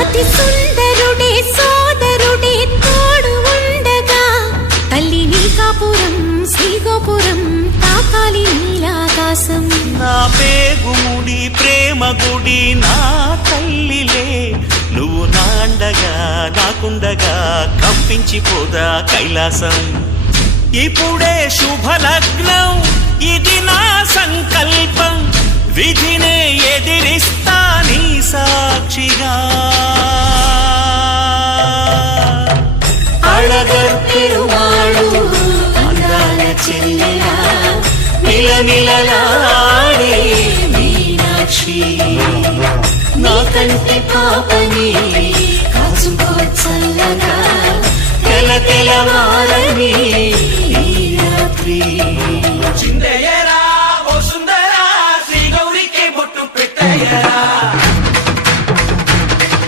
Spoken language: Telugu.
అతి సుందరుడే సోదరుడే తోడు ఉండగా తల్లి నీ కాపురం శ్రీగోపురం తాకాలి నీలాకాశం. నా పేగుముడి ప్రేమ గుడి నా తల్లిలే, నువ్వు నాండగా నాకుండగా కంపించిపోదా కైలాసం. ఇప్పుడే శుభలగ్నం ఇది నా సంకల్పం, విధినే ఎదిరిస్తా నీ సాక్షిగా. అళగర్ పెరుమాళు అందాల చెల్లెలా మిలమిలలాడే మీనాక్షి, నా కంటి పాపని కాచుకో చల్లగా తెల తెలవారని